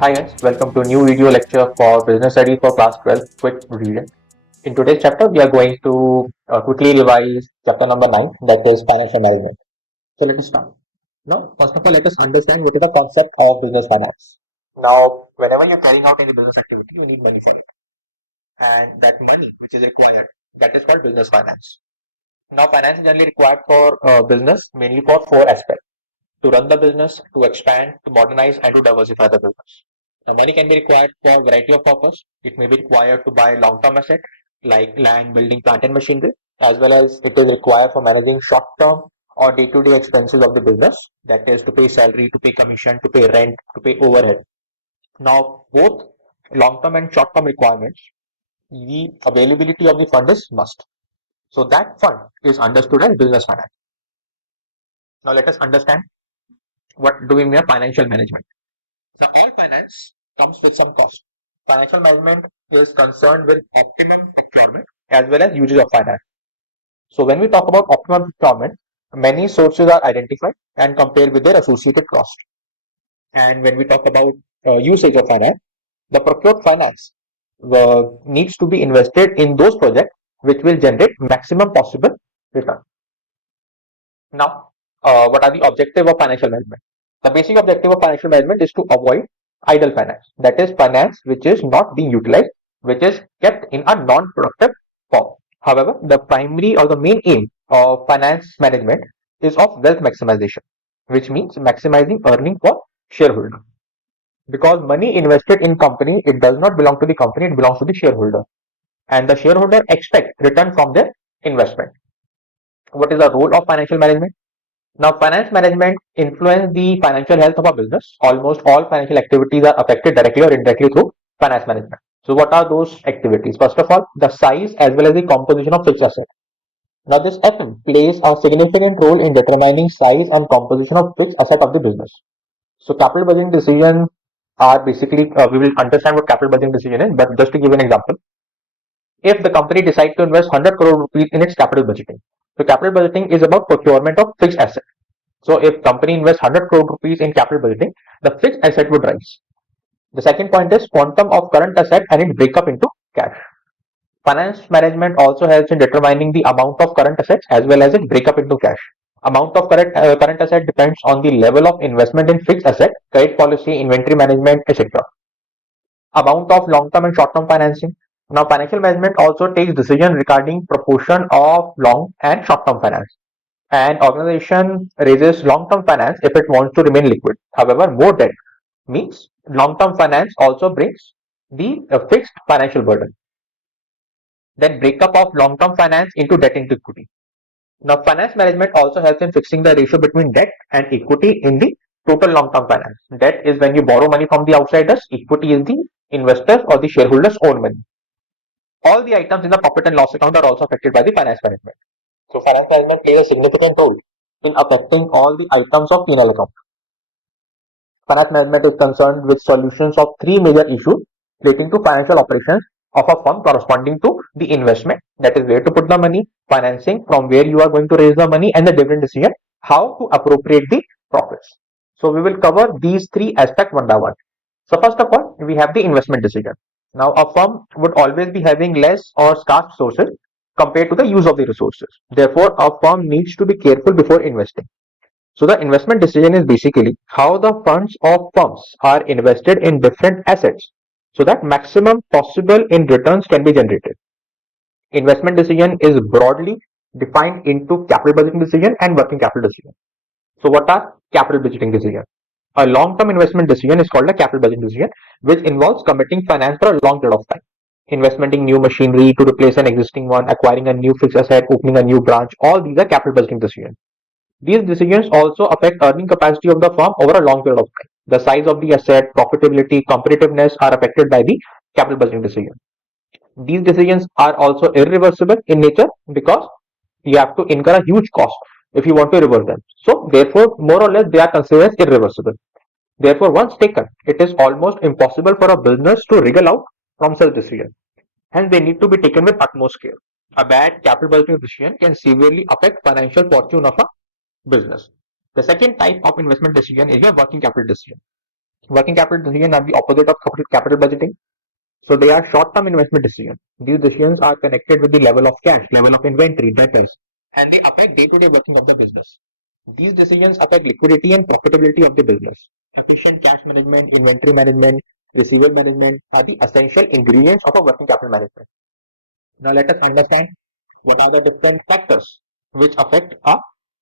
Hi guys, welcome to a new video lecture for Business Studies for Class 12 Quick Revision. In today's chapter, we are going to quickly revise chapter number 9, that is financial management. So let us start. Now, first of all, let us understand what is the concept of business finance. Now, whenever you're carrying out any business activity, you need money for it. And that money which is required, that is called business finance. Now, finance is generally required for business mainly for four aspects: to run the business, to expand, to modernize, and to diversify the business. The money can be required for a variety of purposes. It may be required to buy long-term asset like land, building, plant, and machinery, as well as it is required for managing short-term or day-to-day expenses of the business. That is to pay salary, to pay commission, to pay rent, to pay overhead. Now, both long-term and short-term requirements, the availability of the fund is must. So that fund is understood as business finance. Now let us understand what do we mean by financial management. Now, all finance comes with some cost. Financial management is concerned with optimum procurement as well as usage of finance. So, when we talk about optimum procurement, many sources are identified and compared with their associated cost. And when we talk about usage of finance, the procured finance needs to be invested in those projects which will generate maximum possible return. Now, what are the objective of financial management? The basic objective of financial management is to avoid idle finance. That is finance which is not being utilized, which is kept in a non-productive form. However, the primary or the main aim of finance management is of wealth maximization, which means maximizing earning for shareholder. Because money invested in company, it does not belong to the company, it belongs to the shareholder. And the shareholder expect return from their investment. What is the role of financial management? Now, finance management influence the financial health of a business. Almost all financial activities are affected directly or indirectly through finance management. So, what are those activities? First of all, the size as well as the composition of fixed asset. Now, this FM plays a significant role in determining size and composition of fixed asset of the business. So, capital budgeting decisions are basically we will understand what capital budgeting decision is. But just to give an example, if the company decides to invest 100 crore rupees in its capital budgeting, so capital budgeting is about procurement of fixed asset. So if company invests 100 crore rupees in capital budgeting, the fixed asset would rise. The second point is quantum of current asset and its breakup into cash. Finance management also helps in determining the amount of current assets as well as its breakup into cash. Amount of current asset depends on the level of investment in fixed asset, credit policy, inventory management, etc. Amount of long-term and short-term financing. Now, financial management also takes decision regarding proportion of long and short-term finance. An organization raises long-term finance if it wants to remain liquid. However, more debt means long-term finance also brings the fixed financial burden. Then breakup of long-term finance into debt into equity. Now, finance management also helps in fixing the ratio between debt and equity in the total long-term finance. Debt is when you borrow money from the outsiders. Equity is the investors or the shareholders' own money. All the items in the profit and loss account are also affected by the finance management. So, finance management plays a significant role in affecting all the items of P&L account. Finance management is concerned with solutions of three major issues relating to financial operations of a firm corresponding to the investment, that is where to put the money, financing, from where you are going to raise the money, and the dividend decision, how to appropriate the profits. So we will cover these three aspects one by one. So first of all, we have the investment decision. Now a firm would always be having less or scarce resources compared to the use of the resources. Therefore, a firm needs to be careful before investing. So the investment decision is basically how the funds of firms are invested in different assets so that maximum possible in returns can be generated. Investment decision is broadly defined into capital budgeting decision and working capital decision. So what are capital budgeting decision? A long-term investment decision is called a capital budgeting decision, which involves committing finance for a long period of time. Investment in new machinery to replace an existing one, acquiring a new fixed asset, opening a new branch, all these are capital budgeting decisions. These decisions also affect earning capacity of the firm over a long period of time. The size of the asset, profitability, competitiveness are affected by the capital budgeting decision. These decisions are also irreversible in nature because you have to incur a huge cost if you want to reverse them. So, therefore, more or less, they are considered as irreversible. Therefore, once taken, it is almost impossible for a business to wriggle out from such decision. Hence, they need to be taken with utmost care. A bad capital budgeting decision can severely affect financial fortune of a business. The second type of investment decision is your working capital decision. Working capital decisions are the opposite of capital budgeting. So they are short-term investment decisions. These decisions are connected with the level of cash, level of inventory, debtors, and they affect day-to-day working of the business. These decisions affect liquidity and profitability of the business. Efficient cash management, inventory management, receivable management are the essential ingredients of a working capital management. Now let us understand what are the different factors which affect a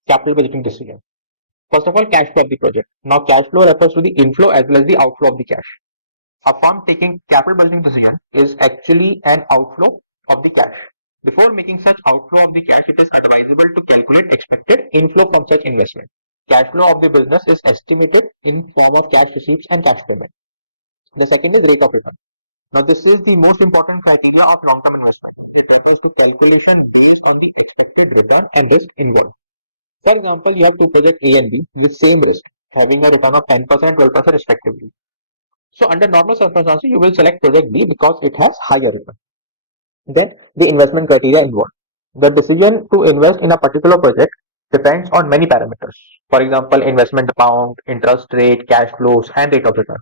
capital budgeting decision. First of all, cash flow of the project. Now cash flow refers to the inflow as well as the outflow of the cash. A firm taking capital budgeting decision is actually an outflow of the cash. Before making such outflow of the cash, it is advisable to calculate expected inflow from such investment. Cash flow of the business is estimated in form of cash receipts and cash payment. The second is rate of return. Now, this is the most important criteria of long-term investment. It refers to calculation based on the expected return and risk involved. For example, you have two projects A and B with same risk, having a return of 10% and 12% respectively. So, under normal circumstances, you will select project B because it has higher return. Then, the investment criteria involved. The decision to invest in a particular project depends on many parameters. For example, investment amount, interest rate, cash flows, and rate of return.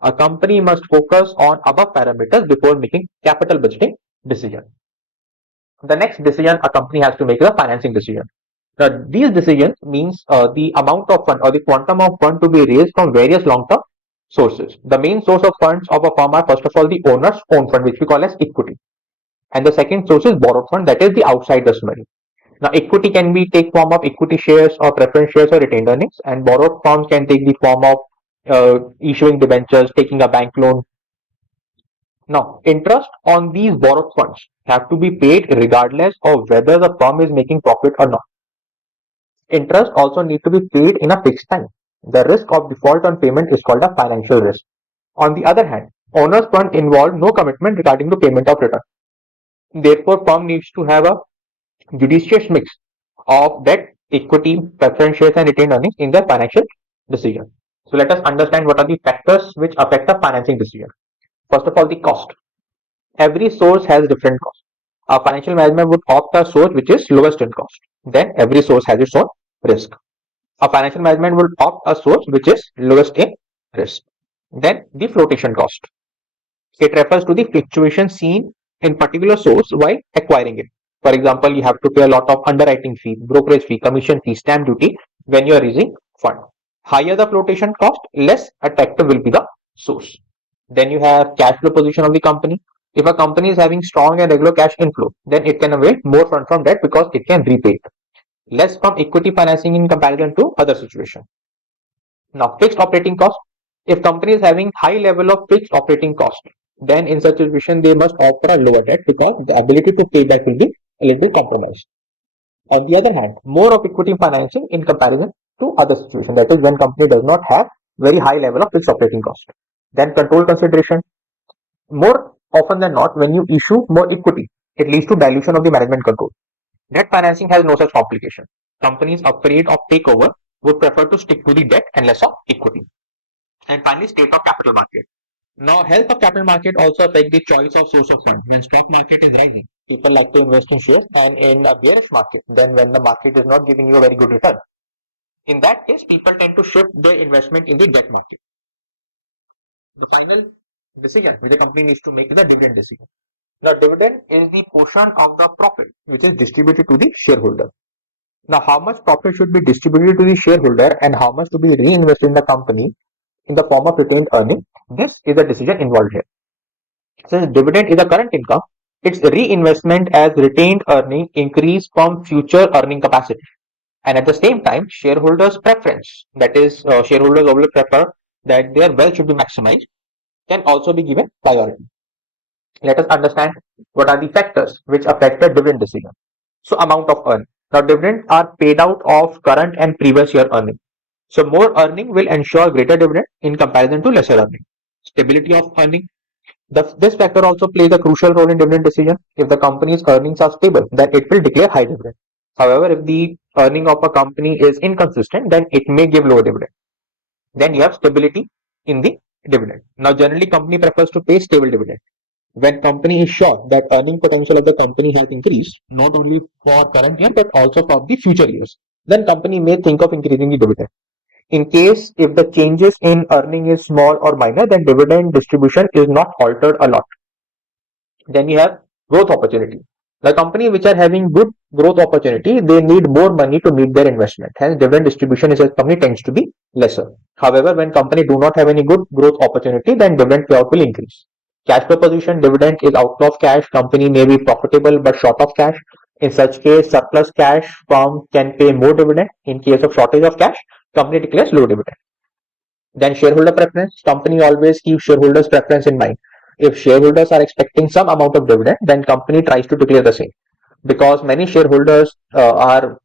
A company must focus on above parameters before making capital budgeting decision. The next decision a company has to make is a financing decision. Now, these decisions means the amount of fund or the quantum of fund to be raised from various long-term sources. The main source of funds of a firm are first of all the owner's own fund, which we call as equity, and the second source is borrowed fund, that is the outsider's money. Now, equity can be take form of equity shares or preference shares or retained earnings, and borrowed funds can take the form of issuing debentures, taking a bank loan. Now, interest on these borrowed funds have to be paid regardless of whether the firm is making profit or not. Interest also need to be paid in a fixed time. The risk of default on payment is called a financial risk. On the other hand, owner's fund involve no commitment regarding the payment of return. Therefore, firm needs to have a judicious mix of debt, equity, preference shares, and retained earnings in their financial decision. So let us understand what are the factors which affect a financing decision. First of all, the cost. Every source has different costs. A financial management would opt a source which is lowest in cost. Then every source has its own risk. A financial management will opt a source which is lowest in risk. Then the flotation cost. It refers to the fluctuation seen in particular source while acquiring it. For example, you have to pay a lot of underwriting fee, brokerage fee, commission fee, stamp duty when you are raising fund. Higher the flotation cost, less attractive will be the source. Then you have cash flow position of the company. If a company is having strong and regular cash inflow, then it can avail more fund from debt because it can repay it. Less from equity financing in comparison to other situations. Now, fixed operating cost. If company is having high level of fixed operating cost, then in such a situation they must offer a lower debt because the ability to pay back will be a little bit compromised. On the other hand, more of equity financing in comparison to other situations. That is when company does not have very high level of fixed operating cost. Then control consideration. More often than not, when you issue more equity, it leads to dilution of the management control. Debt financing has no such complication. Companies afraid of takeover would prefer to stick to the debt and less of equity. And finally, state of capital market. Now, health of capital market also affect the choice of source of fund. When stock market is rising, people like to invest in shares, and in a bearish market, then when the market is not giving you a very good return, in that case, people tend to shift their investment in the debt market. The final decision which the company needs to make is a dividend decision. Now, dividend is the portion of the profit which is distributed to the shareholder. Now, how much profit should be distributed to the shareholder and how much to be reinvested in the company in the form of retained earning, this is the decision involved here. Since dividend is a current income, its reinvestment as retained earning increase from future earning capacity. And at the same time, shareholders' preference, that is, shareholders always prefer that their wealth should be maximized, can also be given priority. Let us understand what are the factors which affect the dividend decision. So, amount of earn. Now, dividends are paid out of current and previous year earning. So, more earning will ensure greater dividend in comparison to lesser earning. Stability of earning. This factor also plays a crucial role in dividend decision. If the company's earnings are stable, then it will declare high dividend. However, if the earning of a company is inconsistent, then it may give lower dividend. Then you have stability in the dividend. Now, generally, company prefers to pay stable dividend. When company is sure that earning potential of the company has increased, not only for current year but also for the future years, then company may think of increasing the dividend. In case if the changes in earning is small or minor, then dividend distribution is not altered a lot. Then you have growth opportunity. The company which are having good growth opportunity, they need more money to meet their investment. Hence, dividend distribution is a company tends to be lesser. However, when company do not have any good growth opportunity, then dividend payout will increase. Cash flow position, dividend is outflow of cash. Company may be profitable but short of cash. In such case, surplus cash firm can pay more dividend. In case of shortage of cash, company declares low dividend. Then shareholder preference. Company always keeps shareholders' preference in mind. If shareholders are expecting some amount of dividend, then company tries to declare the same. Because many shareholders are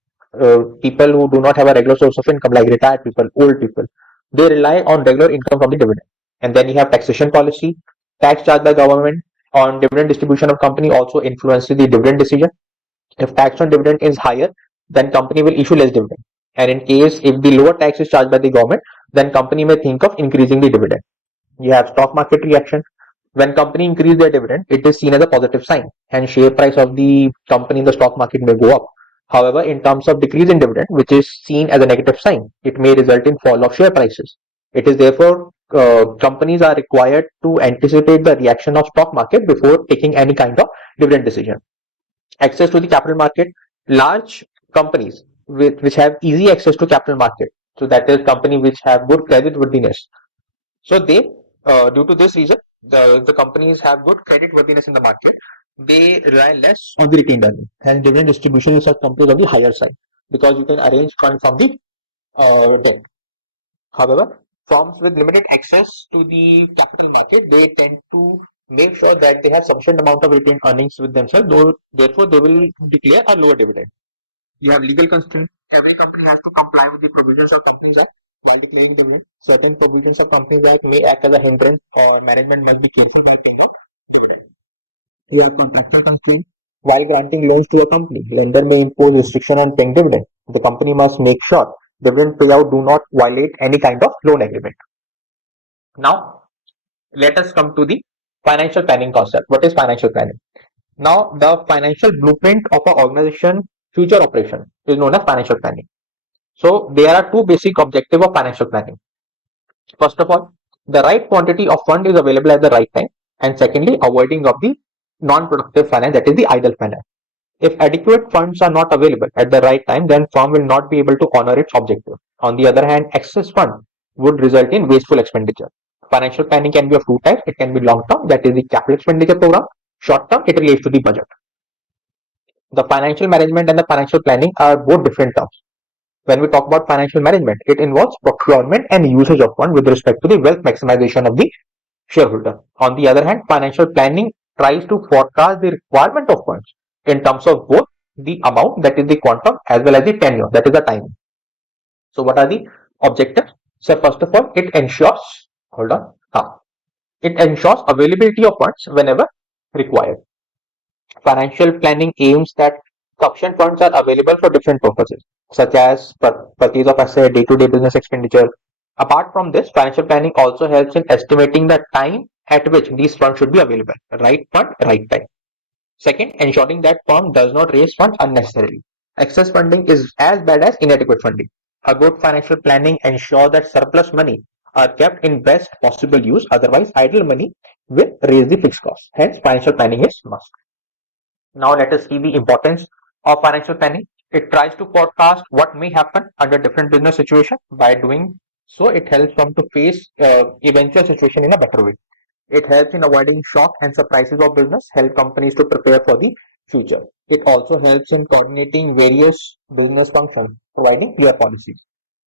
people who do not have a regular source of income, like retired people, old people. They rely on regular income from the dividend. And then you have taxation policy. Tax charged by government on dividend distribution of company also influences the dividend decision. If tax on dividend is higher, then company will issue less dividend. And in case if the lower tax is charged by the government, then company may think of increasing the dividend. You have stock market reaction. When company increase their dividend, it is seen as a positive sign, and share price of the company in the stock market may go up. However, in terms of decrease in dividend, which is seen as a negative sign, it may result in fall of share prices. It is therefore companies are required to anticipate the reaction of stock market before taking any kind of dividend decision. Access to the capital market. Large companies which have easy access to capital market, so that is company which have good credit worthiness, so they due to this reason, the companies have good credit worthiness in the market. They rely less on the retained earnings. Hence, dividend distribution in such companies on the higher side, because you can arrange funds from the debt. However, firms with limited access to the capital market, they tend to make sure that they have sufficient amount of retained earnings with themselves. Though, therefore, they will declare a lower dividend. You have legal constraint. Every company has to comply with the provisions of Companies Act while declaring dividend. Certain provisions of Companies Act may act as a hindrance, or management must be careful while paying out dividend. You have contractual constraint. While granting loans to a company, lender may impose restriction on paying dividend. The company must make sure dividend payout do not violate any kind of loan agreement. Now, let us come to the financial planning concept. What is financial planning? Now, the financial blueprint of an organization future operation is known as financial planning. So there are two basic objectives of financial planning. First of all, the right quantity of fund is available at the right time, and secondly, avoiding of the non-productive finance, that is the idle finance. If adequate funds are not available at the right time, then firm will not be able to honor its objective. On the other hand, excess fund would result in wasteful expenditure. Financial planning can be of two types. It can be long term, that is the capital expenditure program. Short term, it relates to the budget. The financial management and the financial planning are both different terms. When we talk about financial management, it involves procurement and usage of funds with respect to the wealth maximization of the shareholder. On the other hand, financial planning tries to forecast the requirement of funds in terms of both the amount, that is the quantum, as well as the tenure, that is the time. So what are the objectives? So first of all, it ensures, hold on, it ensures availability of funds whenever required. Financial planning aims that sufficient funds are available for different purposes, such as purchase of asset, day-to-day business expenditure. Apart from this, financial planning also helps in estimating the time at which these funds should be available. Right fund, right time. Second, ensuring that firm does not raise funds unnecessarily. Excess funding is as bad as inadequate funding. A good financial planning ensures that surplus money are kept in best possible use. Otherwise, idle money will raise the fixed cost. Hence, financial planning is must. Now let us see the importance of financial planning. It tries to forecast what may happen under different business situations. By doing so, it helps them to face eventual situation in a better way. It helps in avoiding shock and surprises of business, help companies to prepare for the future. It also helps in coordinating various business functions, providing clear policies.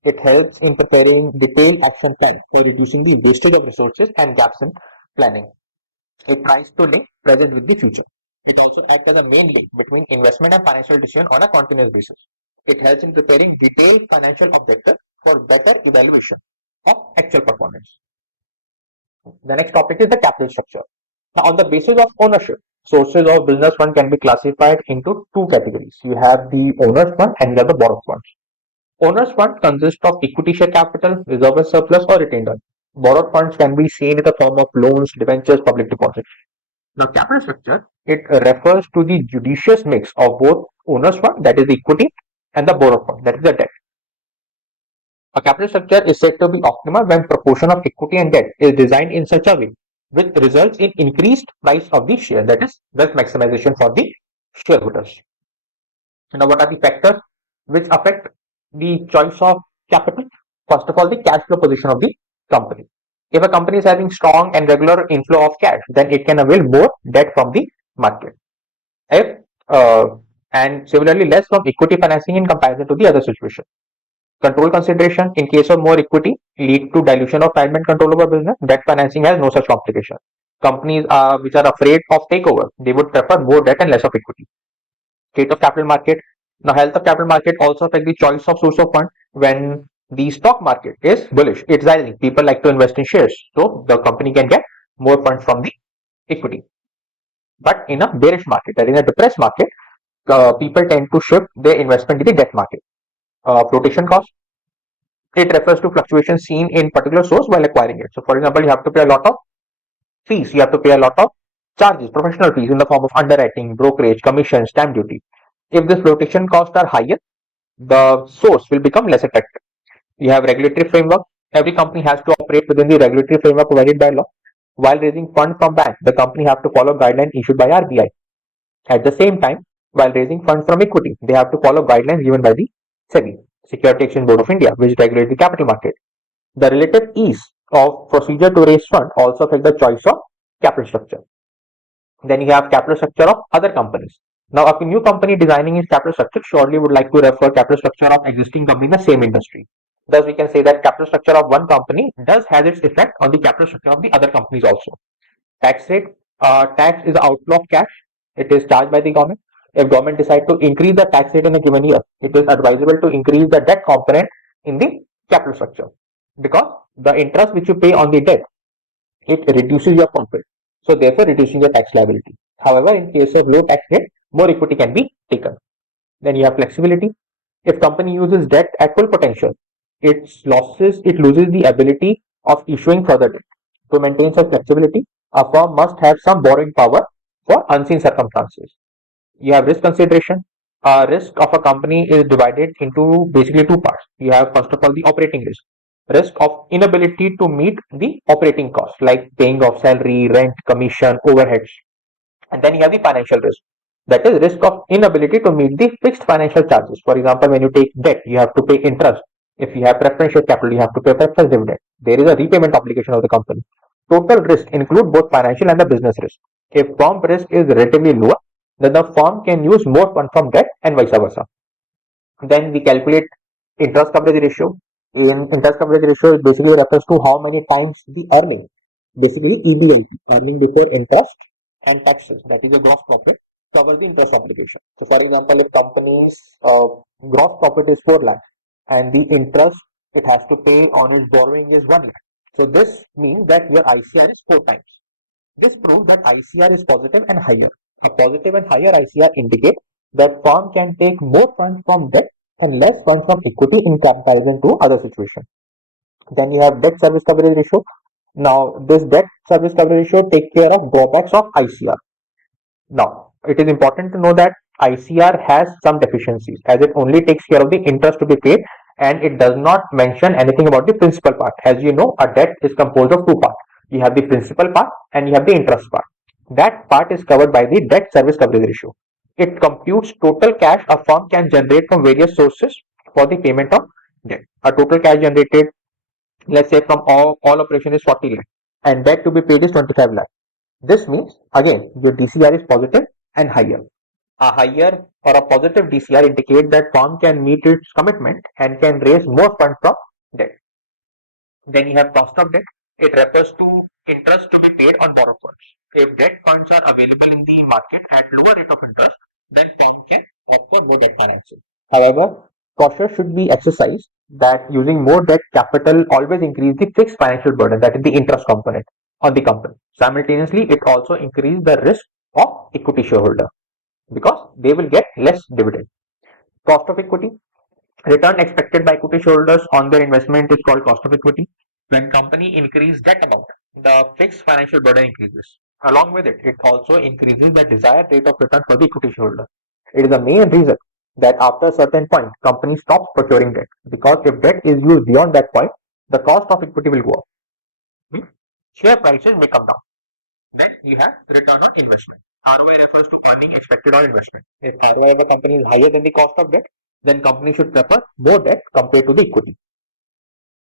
It helps in preparing detailed action plan for reducing the wastage of resources and gaps in planning. It tries to link present with the future. It also acts as a main link between investment and financial decision on a continuous basis. It helps in preparing detailed financial objectives for better evaluation of actual performance. The next topic is the capital structure. Now, on the basis of ownership, sources of business fund can be classified into two categories. You have the owner's fund and you have the borrowed funds. Owner's fund consists of equity share capital, reserve and surplus, or retained earnings. Borrowed funds can be seen in the form of loans, debentures, public deposits. Now, capital structure, it refers to the judicious mix of both owner's fund, that is the equity, and the borrowed fund, that is the debt. A capital structure is said to be optimal when proportion of equity and debt is designed in such a way which results in increased price of the share, that is wealth maximization for the shareholders. Now, what are the factors which affect the choice of capital? First of all, the cash flow position of the company. If a company is having strong and regular inflow of cash, then it can avail more debt from the market. If and similarly less from equity financing in comparison to the other situation. Control consideration: in case of more equity lead to dilution of time and control over business. Debt financing has no such complication. Companies which are afraid of takeover, they would prefer more debt and less of equity. State of capital market. Now, health of capital market also affect the choice of source of fund. When the stock market is bullish, it's rising, people like to invest in shares, so the company can get more funds from the equity. But in a bearish market, that in a depressed market, people tend to shift their investment to the debt market. Flotation cost, it refers to fluctuations seen in particular source while acquiring it. So, for example, you have to pay a lot of fees, you have to pay a lot of charges, professional fees in the form of underwriting, brokerage, commission, stamp duty. If the flotation costs are higher, the source will become less attractive. You have regulatory framework. Every company has to operate within the regulatory framework provided by law. While raising funds from banks, the company have to follow guidelines issued by RBI. At the same time, while raising funds from equity, they have to follow guidelines given by the SEBI, Security Exchange Board of India, which regulates the capital market. The relative ease of procedure to raise funds also affect the choice of capital structure. Then you have capital structure of other companies. Now, a new company designing its capital structure surely would like to refer capital structure of existing company in the same industry. Thus, we can say that capital structure of one company does has its effect on the capital structure of the other companies also. Tax rate. Tax is the outflow of cash. It is charged by the government. If government decide to increase the tax rate in a given year, it is advisable to increase the debt component in the capital structure, because the interest which you pay on the debt, it reduces your profit. So therefore reducing your tax liability. However, in case of low tax rate, more equity can be taken. Then you have flexibility. If company uses debt at full potential, it loses the ability of issuing further debt. To maintain such flexibility, a firm must have some borrowing power for unseen circumstances. You have risk consideration. Risk of a company is divided into basically two parts. You have first of all the operating risk. Risk of inability to meet the operating costs like paying of salary, rent, commission, overheads. And then you have the financial risk. That is risk of inability to meet the fixed financial charges. For example, when you take debt, you have to pay interest. If you have preferential capital, you have to pay preference dividend. There is a repayment obligation of the company. Total risk include both financial and the business risk. If firm risk is relatively lower, then the firm can use more funds from debt and vice versa. Then we calculate interest coverage ratio. In interest coverage ratio, it basically refers to how many times the earning, basically EBIT, earning before interest and taxes, that is a gross profit, cover the interest obligation. So, for example, if company's gross profit is 4 lakh and the interest it has to pay on its borrowing is 1 lakh. So, this means that your ICR is 4 times. This proves that ICR is positive and higher. A positive and higher ICR indicate that firm can take more funds from debt and less funds from equity in comparison to other situations. Then you have debt service coverage ratio. Now, this debt service coverage ratio take care of drawbacks of ICR. Now, it is important to know that ICR has some deficiencies as it only takes care of the interest to be paid and it does not mention anything about the principal part. As you know, a debt is composed of two parts. You have the principal part and you have the interest part. That part is covered by the debt service coverage ratio. It computes total cash a firm can generate from various sources for the payment of debt. A total cash generated, let's say from all operation is 40 lakh and debt to be paid is 25 lakh. This means again your DCR is positive and higher. A higher or a positive DCR indicates that firm can meet its commitment and can raise more funds from debt. Then you have cost of debt. It refers to interest to be paid on borrowed funds. If debt funds are available in the market at lower rate of interest, then firm can opt for more debt financing. However, caution should be exercised that using more debt capital always increase the fixed financial burden, that is the interest component on the company. Simultaneously, it also increases the risk of equity shareholder because they will get less dividend. Cost of equity. Return expected by equity shareholders on their investment is called cost of equity. When company increase debt amount, the fixed financial burden increases. Along with it, it also increases the desired rate of return for the equity shareholder. It is the main reason that after a certain point, company stops procuring debt, because if debt is used beyond that point, the cost of equity will go up. Means share prices may come down. Then you have return on investment. ROI refers to earning expected on investment. If ROI of a company is higher than the cost of debt, then company should prefer more debt compared to the equity.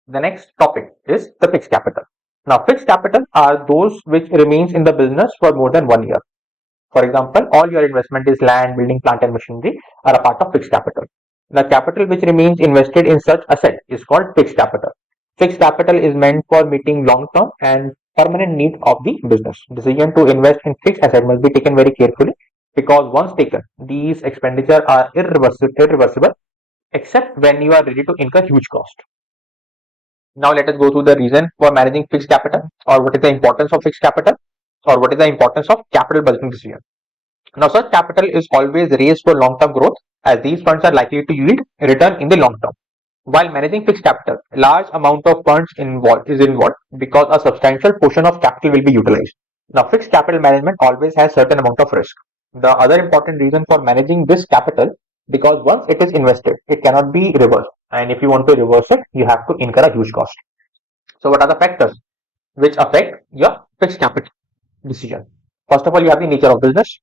The next topic is the fixed capital. Now, fixed capital are those which remains in the business for more than 1 year. For example, all your investment is land, building, plant and machinery are a part of fixed capital. The capital which remains invested in such asset is called fixed capital. Fixed capital is meant for meeting long-term and permanent needs of the business. Decision to invest in fixed asset must be taken very carefully, because once taken, these expenditures are irreversible except when you are ready to incur huge cost. Now let us go through the reason for managing fixed capital, or what is the importance of fixed capital, or what is the importance of capital budgeting decision. Now, such capital is always raised for long-term growth, as these funds are likely to yield a return in the long term. While managing fixed capital, a large amount of funds is involved, because a substantial portion of capital will be utilized. Now, fixed capital management always has certain amount of risk. The other important reason for managing this capital, because once it is invested, it cannot be reversed, and if you want to reverse it, you have to incur a huge cost. So, what are the factors which affect your fixed capital decision? First of all, you have the nature of business.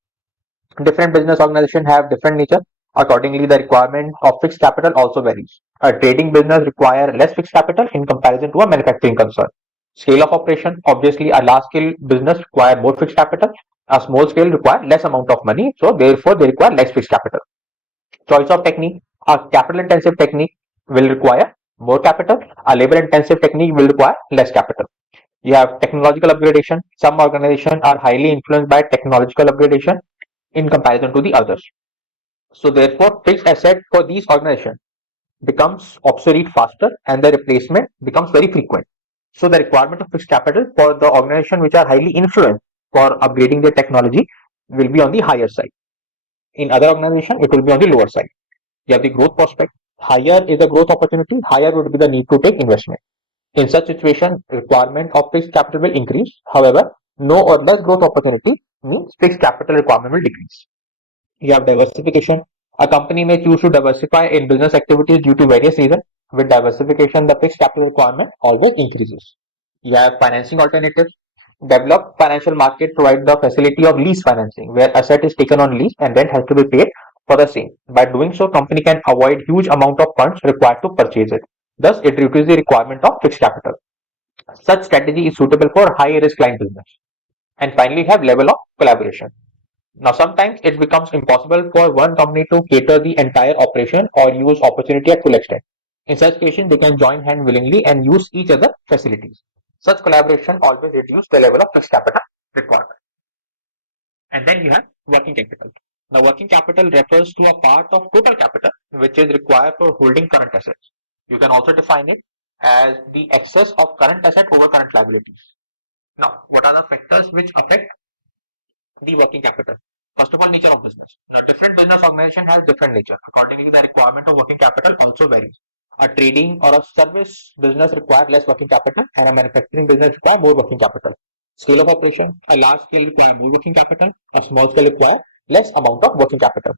Different business organizations have different nature. Accordingly, the requirement of fixed capital also varies. A trading business requires less fixed capital in comparison to a manufacturing concern. Scale of operation, obviously a large scale business requires more fixed capital. A small scale requires less amount of money, so therefore they require less fixed capital. Choice of technique, a capital intensive technique will require more capital. A labor intensive technique will require less capital. You have technological upgradation. Some organizations are highly influenced by technological upgradation in comparison to the others. So therefore, fixed asset for these organizations becomes obsolete faster, and the replacement becomes very frequent. So the requirement of fixed capital for the organization which are highly influenced for upgrading their technology will be on the higher side. In other organizations, it will be on the lower side. You have the growth prospect. Higher is the growth opportunity, higher would be the need to take investment. In such situation, requirement of fixed capital will increase. However, no or less growth opportunity means fixed capital requirement will decrease. You have diversification. A company may choose to diversify in business activities due to various reasons. With diversification, the fixed capital requirement always increases. You have financing alternatives. Developed financial market provide the facility of lease financing, where asset is taken on lease and rent has to be paid for the same. By doing so, company can avoid huge amount of funds required to purchase it. Thus, it reduces the requirement of fixed capital. Such strategy is suitable for high risk line business. And finally, you have level of collaboration. Now, sometimes it becomes impossible for one company to cater the entire operation or use opportunity at full extent. In such cases, they can join hand willingly and use each other facilities. Such collaboration always reduces the level of fixed capital requirement. And then you have working capital. Now, working capital refers to a part of total capital which is required for holding current assets. You can also define it as the excess of current asset over current liabilities. Now, what are the factors which affect the working capital? First of all, nature of business. A different business organization has different nature. Accordingly, the requirement of working capital also varies. A trading or a service business requires less working capital, and a manufacturing business requires more working capital. Scale of operation. A large scale requires more working capital. A small scale requires less amount of working capital.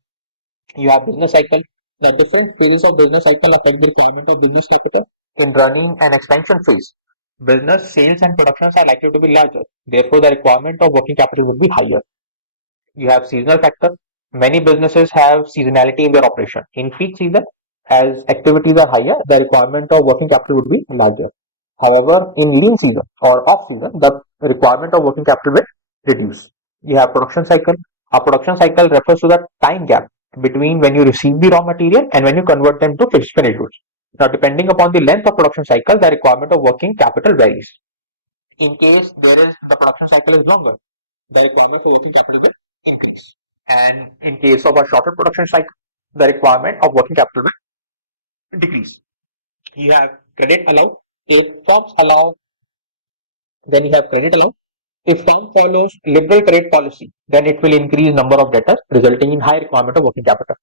You have business cycle. The different phases of business cycle affect the requirement of business capital. In running an expansion phase, business sales and productions are likely to be larger. Therefore, the requirement of working capital would be higher. You have seasonal factor. Many businesses have seasonality in their operation. In peak season, as activities are higher, the requirement of working capital would be larger. However, in lean season or off season, the requirement of working capital will reduce. You have production cycle. A production cycle refers to the time gap between when you receive the raw material and when you convert them to finished goods. Now, depending upon the length of production cycle, the requirement of working capital varies. In case the production cycle is longer, the requirement for working capital will increase. And in case of a shorter production cycle, the requirement of working capital will decrease. You have credit allowed. If firms allow, then you have credit allowed. If firm follows liberal credit policy, then it will increase number of debtors, resulting in high requirement of working capital.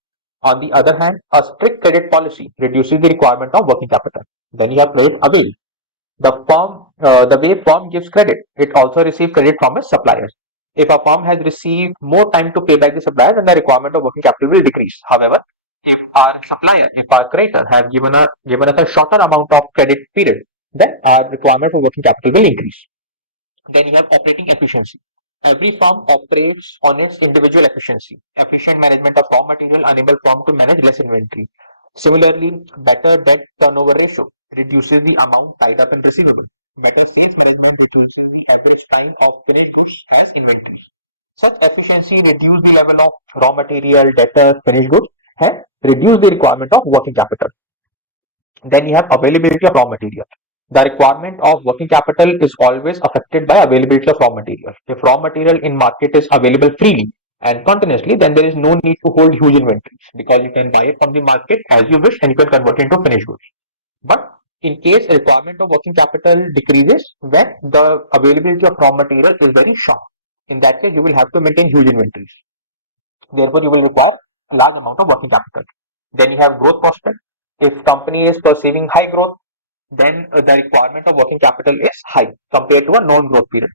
On the other hand, a strict credit policy reduces the requirement of working capital. Then you have credit availed. The way firm gives credit, it also receives credit from its suppliers. If a firm has received more time to pay back the supplier, then the requirement of working capital will decrease. However, If our supplier, if our creditor have given us a shorter amount of credit period, then our requirement for working capital will increase. Then you have operating efficiency. Every firm operates on its individual efficiency. Efficient management of raw material enable firm to manage less inventory. Similarly, better debt turnover ratio reduces the amount tied up in receivable. Better sales management reduces the average time of finished goods as inventory. Such efficiency reduce the level of raw material, debtor, finished goods, and reduce the requirement of working capital. Then you have availability of raw material. The requirement of working capital is always affected by availability of raw material. If raw material in market is available freely and continuously, then there is no need to hold huge inventories because you can buy it from the market as you wish and you can convert it into finished goods. But in case requirement of working capital decreases when the availability of raw material is very short, in that case you will have to maintain huge inventories. Therefore, you will require a large amount of working capital. Then you have growth prospect. If company is perceiving high growth, then the requirement of working capital is high compared to a non-growth period.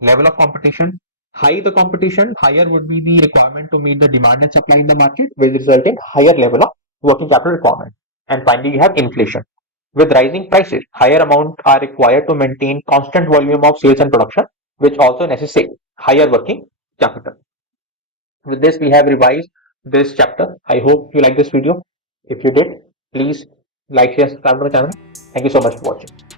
Level of competition. High the competition, higher would be the requirement to meet the demand and supply in the market, will result in higher level of working capital requirement. And finally, you have inflation. With rising prices, higher amount are required to maintain constant volume of sales and production, which also necessitate higher working capital. With this, we have revised this chapter. I hope you like this video. If you did, please like, share, subscribe to the channel. Thank you so much for watching.